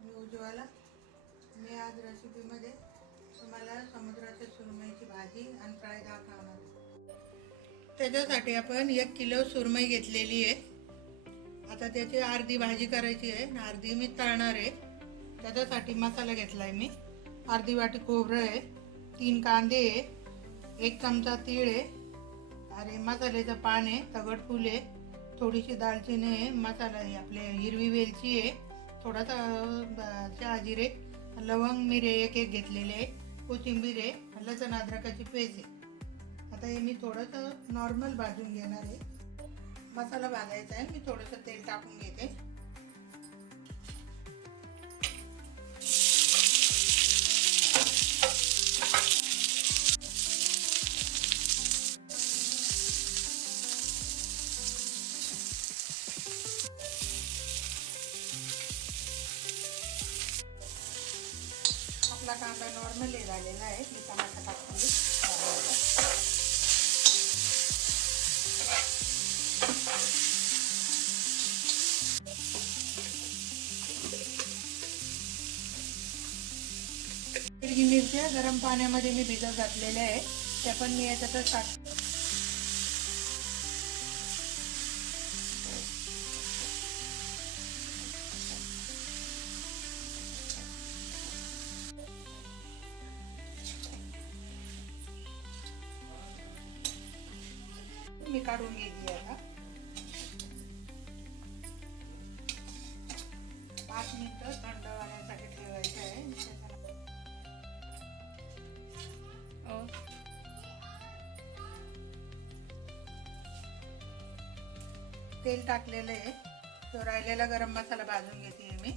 मी उज्ज्वला. मी आज रेसिपीमध्ये तुम्हाला समुद्राच्या सुरमईची भाजी आणि फ्राय दाखवणार आहे. त्याच्यासाठी आपण 1 किलो सुरमई घेतलेली आहे. आता त्याची अर्धी भाजी करायची आहे आणि अर्धी मी तळणार आहे. त्याच्यासाठी मसाला घेतला आहे मी. अर्धी वाटी खोबरं आहे, 3 कांदे आहे, 1 चमचा तीळ आहे आणि मसाल्याचं पान आहे, तगडफूल आहे, थोडीशी दालचिनी आहे, मसाला आहे आपले हिरवी वेलची आहे, थोडासा शहाजिरे, लवंग मिरे एक घेतलेले आहे, कोथिंबीर आहे, लसूण अद्रकाची पेस्ट आहे. आता हे मी थोडंसं नॉर्मल भाजून घेणार आहे. मसाला भाजायचा आहे. मी थोडंसं तेल टाकून घेते. आपला कांदा नॉर्मल झालेला आहे. मी टमाटा टाकून हिरवी मिरच्या गरम पाण्यामध्ये मी भिजत घातलेल्या आहे. त्या पण मी याच्यातच टाकते. मी काढून घेतली आता. 5 मिनिटं थंड होण्यासाठी ठेवायचं आहे. तेल टाकलेलं आहे. तो राहिलेला गरम मसाला भाजून घेते मी.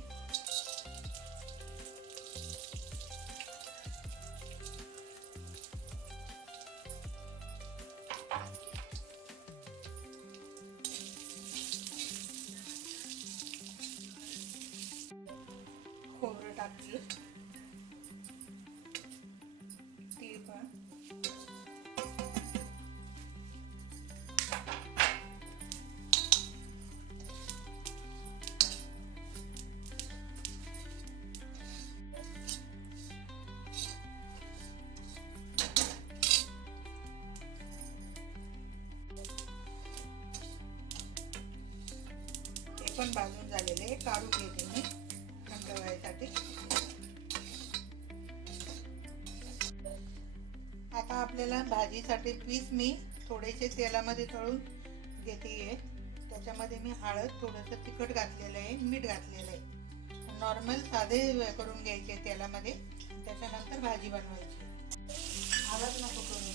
खोबरं टाकली, तीळ पण, हे पण भाजून झालेले काढून घेते मी थंड व्हायसाठी. आता आपल्याला भाजीसाठी पीस मी थोडेसे तेलामध्ये तळून घेते. त्याच्यामध्ये मी हळद, थोडंसं तिखट घातलेलं आहे, मीठ घातलेलं आहे. नॉर्मल साधे करून घ्यायचे तेलामध्ये. त्याच्यानंतर भाजी बनवायची. हळद नको करू.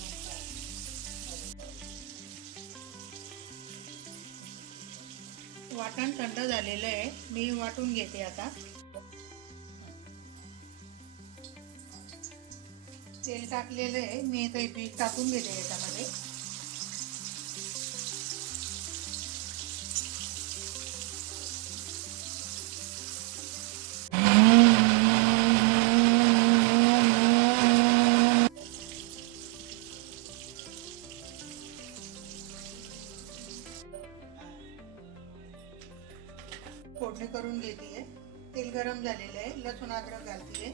वाटण थंड झालेलं आहे. मी वाटून घेते आता. तेल टाकलेलं आहे. मी काही पीठ टाकून घेते याच्यामध्ये. फोडणी करून घेते. तेल गरम झालेलं आहे. लसूण अद्रक घालते.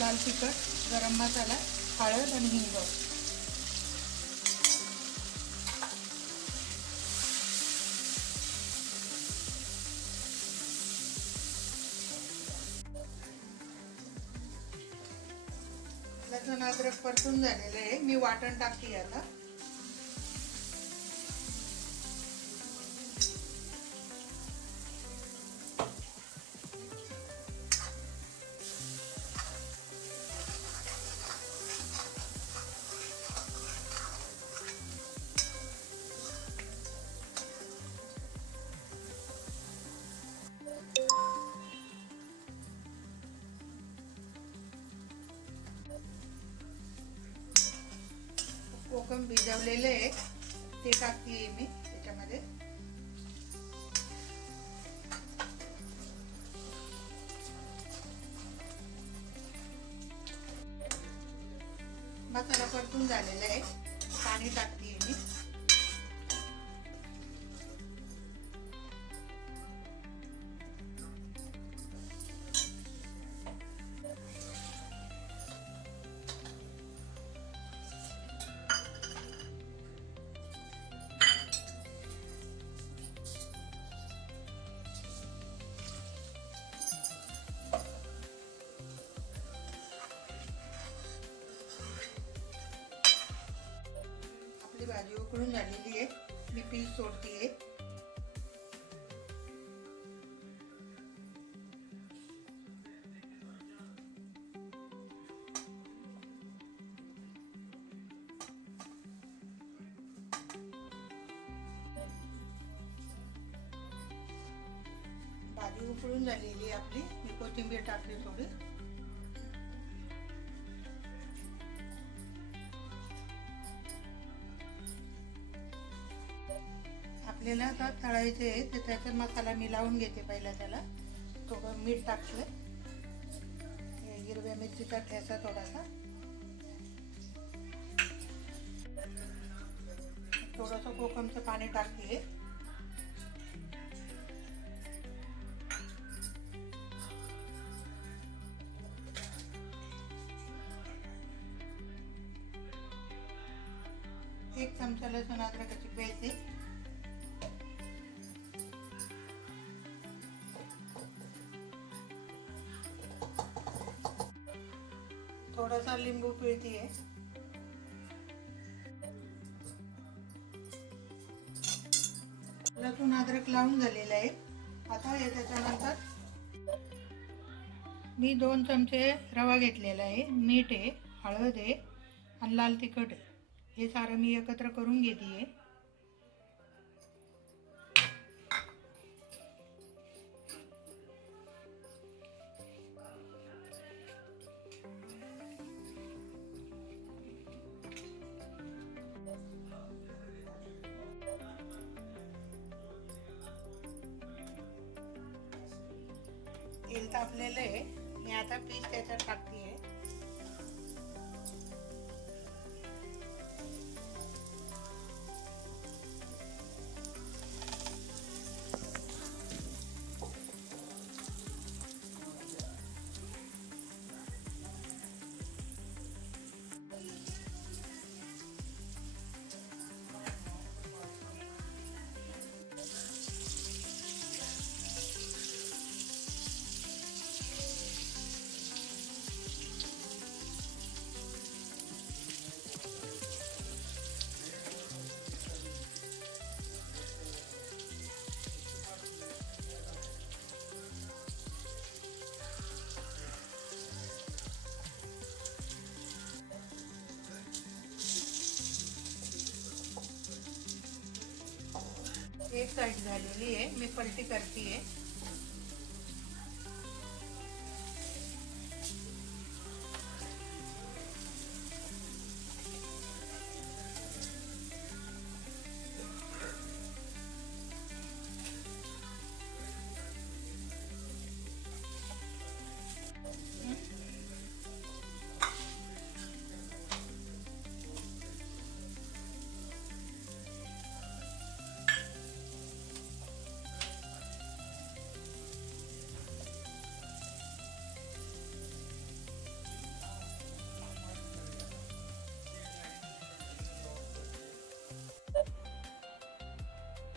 लाल तिखट, गरम मसाला, हळद आणि हिंग. लसूण अद्रक परतून झालेलं आहे. मी वाटण टाकते आता. कोकम भिजवलेले आहे ते टाकते मी त्याच्यामध्ये. मसाला परतून झालेला आहे. पाणी टाकते मी. आपली भाजी उकळून झालेली आहे. मी पीस सोडते. भाजी उकळून झालेली आहे आपली. मी कोथिंबीर टाकली थोडी. आपल्याला आता तळायचे आहे तर त्याचा मसाला मी लावून घेते. पहिला त्याला थोडं मीठ टाकलं, हिरव्या मिरचीचा ठेचा थोडासा, थोडंसं कोकमचं पाणी टाकते. एक चमचा लसूण अद्रकाची पेस्ट आहे. थोडासा लिंबू पिळती आहे. लसूण अद्रक लावून झालेलं आहे. आता त्याच्यानंतर मी 2 चमचे रवा घेतलेला आहे, मीठ आहे, हळद आहे आणि लाल तिखट आहे. हे सारं मी एकत्र करून घेते आहे. तेल तापलेलं आहे. मी आता पीस त्याच्यात टाकते आहे. एक साइड झालेली आहे. मी पलटी करते आहे.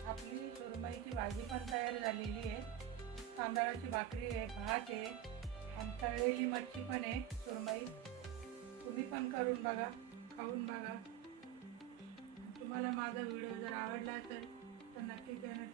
आपली सुरमईची भाजी पण तयार झालेली आहे. तांदळाची भाकरी आहे, भात आहे आणि तळलेली मच्छी पण आहे सुरमई. तुम्ही पण करून बघा, खाऊन बघा. तुम्हाला माझा व्हिडिओ जर आवडला असेल तर नक्की चॅनल